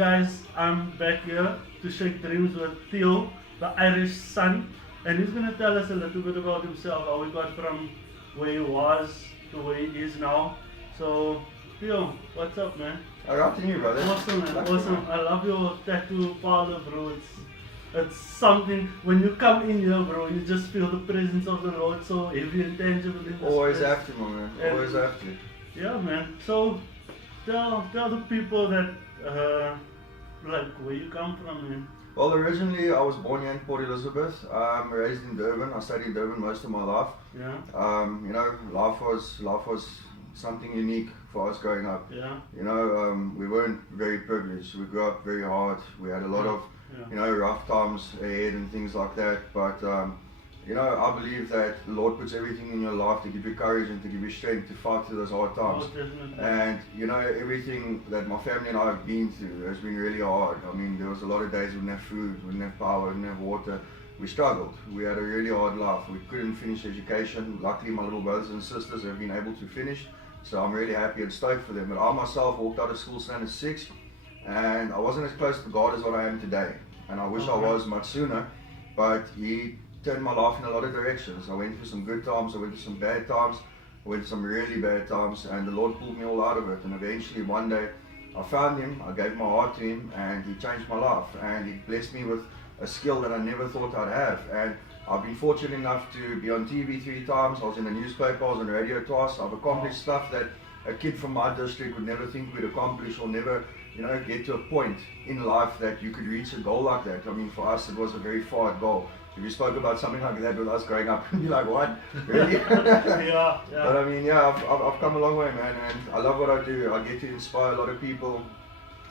guys, I'm back here to Shake Dreams with Theo, the Irish son, and he's going to tell us a little bit about himself, how he got from where he was to where he is now. So, Theo, what's up, man? Alright to you, brother. Awesome, man. Awesome. I love your tattoo parlor, bro. It's something, when you come in here, bro, you just feel the presence of the Lord so heavy and tangible in the Always space. have to, my man. Always have to. Yeah, man. So, tell the people that, like, where you come from, man. Well, originally I was born here in Port Elizabeth. Raised in Durban. I studied in Durban most of my life. Yeah. You know, life was something unique for us growing up. Yeah. You know, we weren't very privileged. We grew up very hard. We had a lot of, you know, rough times ahead and things like that. But you know, I believe that the Lord puts everything in your life to give you courage and to give you strength to fight through those hard times. Oh, and you know, everything that my family and I have been through has been really hard. I mean, there was a lot of days we didn't have food, we didn't have power, we didn't have water. We struggled. We had a really hard life. We couldn't finish education. Luckily, my little brothers and sisters have been able to finish. So I'm really happy and stoked for them. But I myself walked out of school standard 6, and I wasn't as close to God as what I am today. And I wish I was much sooner. But He turned my life in a lot of directions. I went through some good times, I went through some bad times, I went through some really bad times, and the Lord pulled me all out of it. And eventually one day I found Him, I gave my heart to Him, and He changed my life. And He blessed me with a skill that I never thought I'd have. And I've been fortunate enough to be on TV 3 times, I was in the newspaper, I was on the radio twice. I've accomplished stuff that a kid from my district would never think we'd accomplish, or never, you know, get to a point in life that you could reach a goal like that. I mean, for us it was a very far goal. If you spoke about something like that with us growing up, you'd be like, what? Really? yeah. But I mean, yeah, I've come a long way, man, and I love what I do. I get to inspire a lot of people.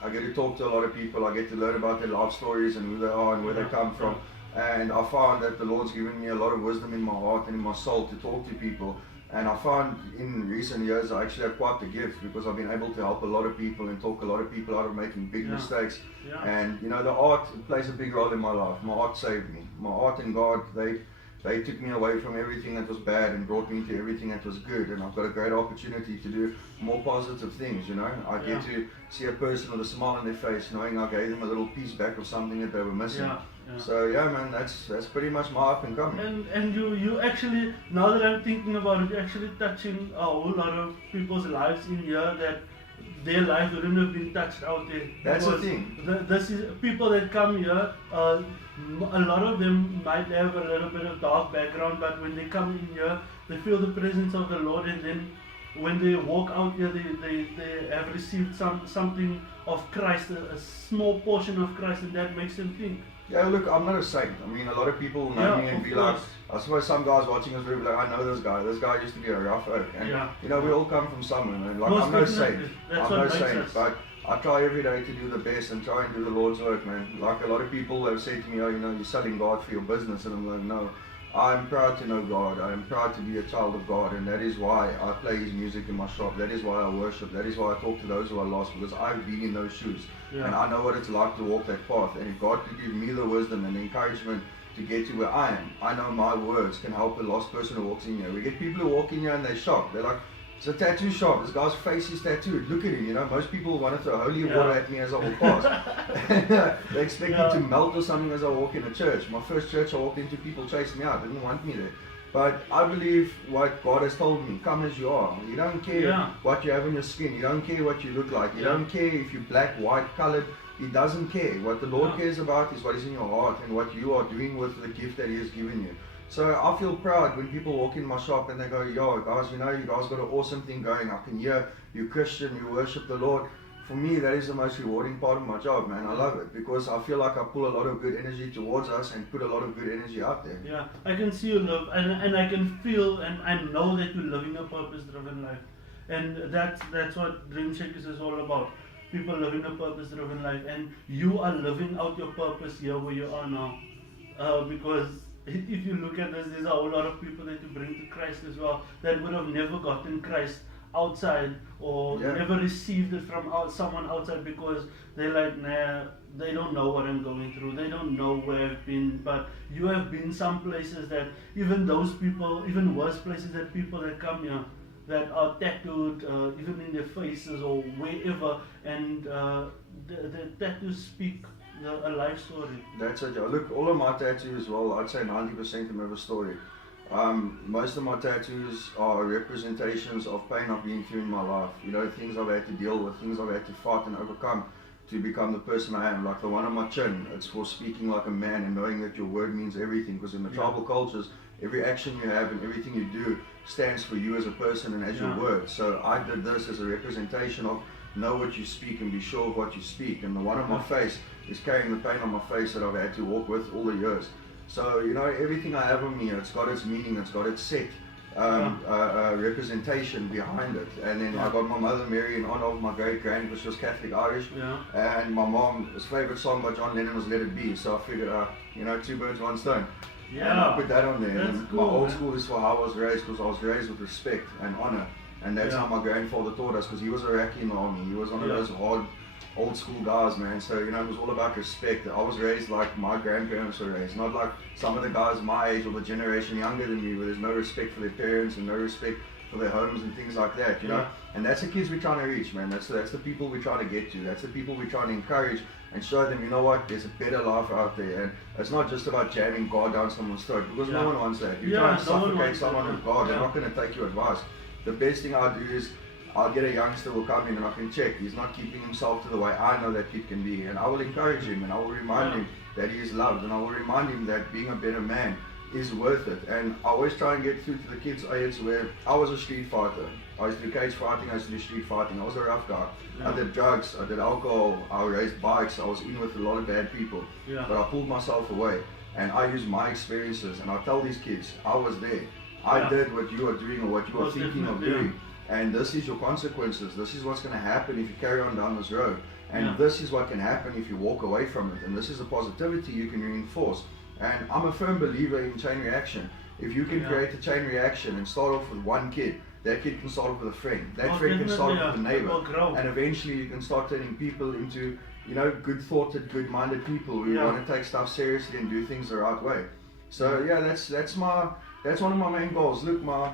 I get to talk to a lot of people. I get to learn about their life stories and who they are and where they come from. And I found that the Lord's given me a lot of wisdom in my heart and in my soul to talk to people. And I found in recent years I actually have quite the gift, because I've been able to help a lot of people and talk a lot of people out of making big mistakes. And you know, the art plays a big role in my life. My art saved me. My art and God, they took me away from everything that was bad and brought me into everything that was good. And I've got a great opportunity to do more positive things, you know. I get to see a person with a smile on their face, knowing I gave them a little piece back of something that they were missing. So yeah, man, that's pretty much my up and coming. And you actually, now that I'm thinking about it, you're actually touching a whole lot of people's lives in here that their lives wouldn't have been touched out there. That's the thing. This is people that come here. A lot of them might have a little bit of dark background, but when they come in here, they feel the presence of the Lord, and then when they walk out here, they have received something of Christ, a small portion of Christ, and that makes them think. Yeah, look, I'm not a saint. I mean, a lot of people know me and be like, I suppose some guys watching us will be like, I know this guy. This guy used to be a rough oak. And you know, we all come from somewhere. And like, I'm no saint. I'm no saint, but I try every day to do the best and try and do the Lord's work, man. Like a lot of people have said to me, oh, you know, you're selling God for your business, and I'm like, no. I'm proud to know God. I'm proud to be a child of God, and that is why I play His music in my shop. That is why I worship. That is why I talk to those who are lost, because I've been in those shoes, and I know what it's like to walk that path. And if God could give me the wisdom and the encouragement to get to where I am, I know my words can help a lost person who walks in here. We get people who walk in here and they're shocked. They're like, it's a tattoo shop. This guy's face is tattooed. Look at him, you know. Most people want to throw holy water at me as I walk past. They expect me to melt or something as I walk in a church. My first church I walked into, people chased me out. They didn't want me there. But I believe what God has told me, come as you are. You don't care what you have on your skin. You don't care what you look like. You don't care if you're black, white, colored. He doesn't care. What the Lord cares about is what is in your heart and what you are doing with the gift that He has given you. So I feel proud when people walk in my shop and they go, yo guys, you know, you guys got an awesome thing going. I can hear you Christian, you worship the Lord. For me, that is the most rewarding part of my job, man. I love it, because I feel like I pull a lot of good energy towards us and put a lot of good energy out there. Yeah, I can see you love, and I can feel, and I know that you're living a purpose-driven life. And that's what Dream Shakers is all about. People living a purpose-driven life, and you are living out your purpose here where you are now. Because if you look at this, there's a whole lot of people that you bring to Christ as well that would have never gotten Christ outside, or never received it from someone outside, because they're like, nah, they don't know what I'm going through, they don't know where I've been. But you have been some places that even those people, even worse places, that people that come here that are tattooed even in their faces or wherever, and the tattoos speak a life story. That's it. Look, all of my tattoos, well, I'd say 90% of them have a story. Most of my tattoos are representations of pain I've been through in my life. You know, things I've had to deal with, things I've had to fight and overcome to become the person I am. Like the one on my chin, it's for speaking like a man and knowing that your word means everything. Because in the tribal cultures, every action you have and everything you do stands for you as a person and as your word. So I did this as a representation of know what you speak and be sure of what you speak. And the one on my face is carrying the pain on my face that I've had to walk with all the years. So, you know, everything I have on me, it's got its meaning, it's got its set representation behind it. And then I got my mother Mary in honor of my great-grand, which was Catholic Irish. And my mom's favourite song by John Lennon was Let It Be. So I figured, you know, two birds, one stone. And I put that on there. That's and cool, my old school is for how I was raised, because I was raised with respect and honour. And that's how my grandfather taught us, because he was Iraqi in the army. He was one of those hard, old school guys, man. So, you know, it was all about respect. I was raised like my grandparents were raised, not like some of the guys my age or the generation younger than me, where there's no respect for their parents and no respect for their homes and things like that, you know. And that's the kids we're trying to reach, man. That's the people we're trying to get to. That's the people we're trying to encourage and show them, you know what, there's a better life out there. And it's not just about jamming God down someone's throat, because no one wants that. You're trying to suffocate someone with God. They're not going to take your advice. The best thing I do is I'll get a youngster who will come in and I can check. He's not keeping himself to the way I know that kid can be. And I will encourage him and I will remind him that he is loved. And I will remind him that being a better man is worth it. And I always try and get through to the kids' age where I was a street fighter. I used to do cage fighting, I used to do street fighting. I was a rough guy. I did drugs, I did alcohol, I raced bikes, I was in with a lot of bad people. But I pulled myself away. And I use my experiences and I tell these kids, I was there. I did what you are doing or what you are thinking of doing. And this is your consequences. This is what's going to happen if you carry on down this road. And this is what can happen if you walk away from it. And this is a positivity you can reinforce. And I'm a firm believer in chain reaction. If you can create a chain reaction and start off with one kid, that kid can start off with a friend. That friend can start off with a neighbor. And eventually you can start turning people into, you know, good-thoughted, good-minded people who want to take stuff seriously and do things the right way. So yeah, that's one of my main goals. Look, my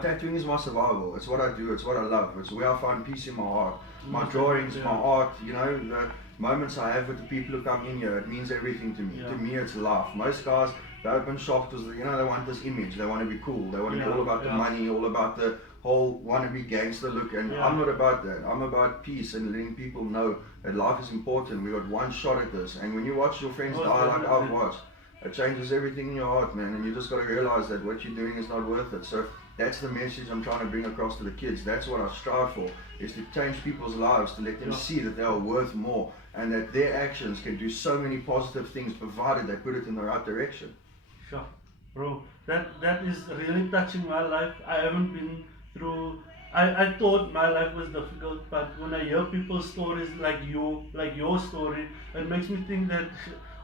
tattooing is my survival. It's what I do, it's what I love. It's where I find peace in my heart. My drawings, my art, you know, the moments I have with the people who come in here, it means everything to me. To me, it's life. Most guys, they open shops because, you know, they want this image. They want to be cool. They want to be all about the money, all about the whole wannabe gangster look. And I'm not about that. I'm about peace and letting people know that life is important. We got one shot at this. And when you watch your friends die like I've watched, it changes everything in your heart, man. And you just got to realize that what you're doing is not worth it. So that's the message I'm trying to bring across to the kids. That's what I strive for, is to change people's lives, to let them see that they are worth more and that their actions can do so many positive things provided they put it in the right direction. Sure, bro. That is really touching my life. I haven't been through. I thought my life was difficult, but when I hear people's stories like your story, it makes me think that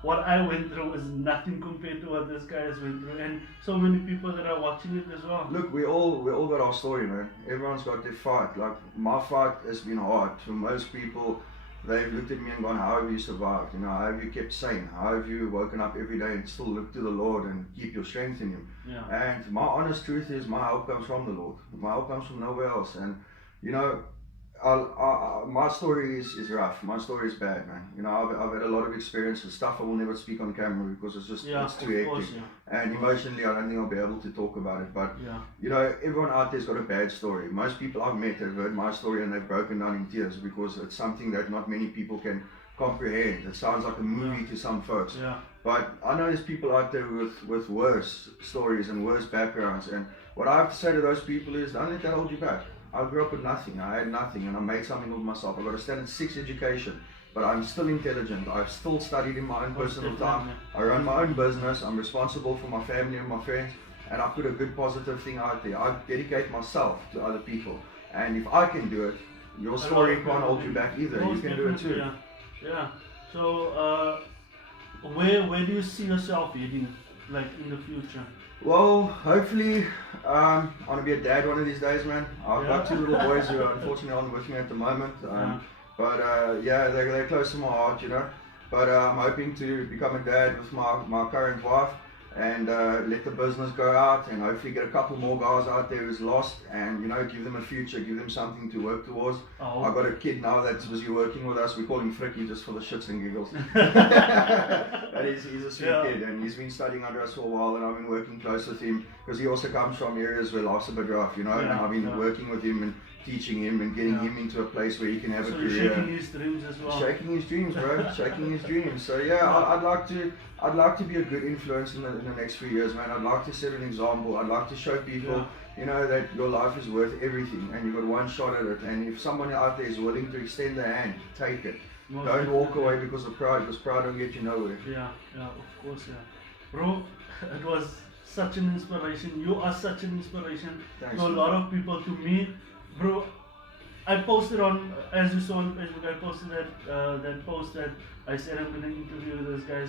what I went through is nothing compared to what this guy has went through, and so many people that are watching it as well. Look, we all got our story, man. Everyone's got their fight. Like, my fight has been hard. For most people, they've looked at me and gone, how have you survived? You know, how have you kept sane? How have you woken up every day and still look to the Lord and keep your strength in Him? And my honest truth is, my help comes from the Lord. My help comes from nowhere else. And, you know, my story is rough. My story is bad, man. You know, I've had a lot of experiences, stuff I will never speak on camera because it's just it's too hectic. And emotionally, I don't think I'll be able to talk about it. But you know, everyone out there's got a bad story. Most people I've met have heard my story and they've broken down in tears because it's something that not many people can comprehend. It sounds like a movie to some folks. But I know there's people out there with worse stories and worse backgrounds. And what I have to say to those people is, don't let that hold you back. I grew up with nothing, I had nothing, and I made something of myself. I got a standard 6 education, but I'm still intelligent. I've still studied in my own personal time. I run my own business, I'm responsible for my family and my friends, and I put a good positive thing out there. I dedicate myself to other people, and if I can do it, your story can't hold you back either. You can do it too. So, where do you see yourself heading, like, in the future? Well, hopefully, I'm going to be a dad one of these days, man. I've got 2 little boys who are unfortunately aren't with me at the moment. But they're close to my heart, you know. But I'm hoping to become a dad with my current wife. and let the business go out, and hopefully get a couple more guys out there who's lost, and give them a future, give them something to work towards. I've got a kid now that's busy working with us. We call him Fricky just for the shits and giggles. But he's a sweet kid, and he's been studying under us for a while, and I've been working close with him because he also comes from areas where life's a bit rough, and I've been working with him and teaching him and getting him into a place where he can have a career. Shaking his dreams as well. Shaking his dreams, bro. Shaking his dreams. So I'd like to be a good influence in the next few years, man. I'd like to set an example. I'd like to show people, that your life is worth everything, and you've got one shot at it. And if someone out there is willing to extend their hand, take it. Don't walk away because of pride, because pride don't get you nowhere. Yeah, of course, Bro, it was such an inspiration. You are such an inspiration to a lot of people. To me, bro, I posted on, as you saw on Facebook, I posted that post that I said I'm going to interview this guy.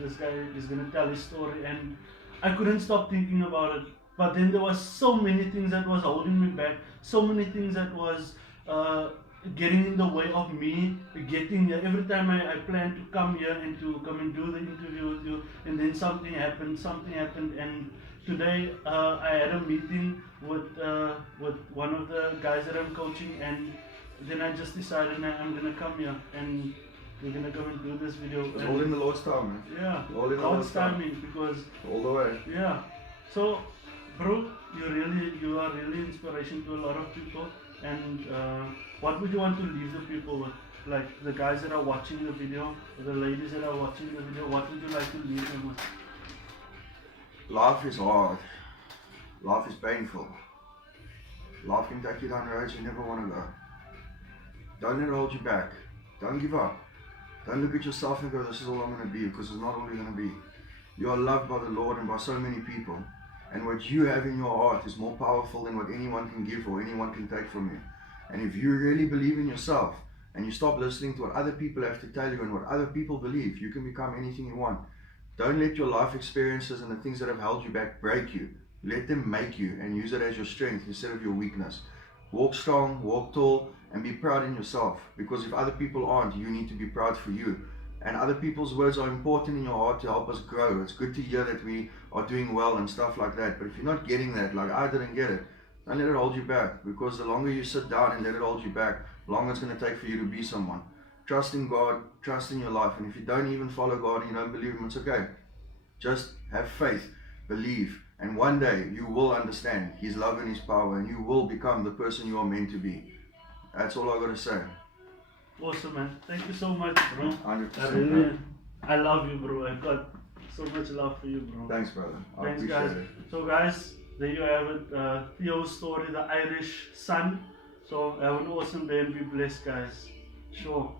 This guy is going to tell his story, and I couldn't stop thinking about it. But then there was so many things that was holding me back, so many things that was getting in the way of me getting here. Every time I planned to come here and to come and do the interview with you, and then something happened, and today I had a meeting with one of the guys that I'm coaching, and then I just decided I'm gonna come here and we're gonna come and do this video. It's all in the Lord's time, man. Yeah, all in the Lord's timing, because all the way. Yeah. So, bro, you are really inspiration to a lot of people. And what would you want to leave the people with? Like the guys that are watching the video, or the ladies that are watching the video, what would you like to leave them with? Life is hard. Life is painful. Life can take you down roads you never want to go. Don't let it hold you back. Don't give up. Don't look at yourself and go, this is all I'm going to be, because it's not all you're going to be. You are loved by the Lord and by so many people. And what you have in your heart is more powerful than what anyone can give or anyone can take from you. And if you really believe in yourself and you stop listening to what other people have to tell you and what other people believe, you can become anything you want. Don't let your life experiences and the things that have held you back break you. Let them make you and use it as your strength instead of your weakness. Walk strong, walk tall, and be proud in yourself. Because if other people aren't, you need to be proud for you. And other people's words are important in your heart to help us grow. It's good to hear that we are doing well and stuff like that. But if you're not getting that, like I didn't get it, don't let it hold you back. Because the longer you sit down and let it hold you back, the longer it's going to take for you to be someone. Trust in God, trust in your life. And if you don't even follow God and you don't believe Him, it's okay. Just have faith, believe. And one day you will understand His love and His power, and you will become the person you are meant to be. That's all I got to say. Awesome, man. Thank you so much, bro. 100%. I love you, bro. I've got so much love for you, bro. Thanks, brother. Thanks, guys. So, guys, there you have it. Theo's story, the Irish son. So, have an awesome day and be blessed, guys. Sure.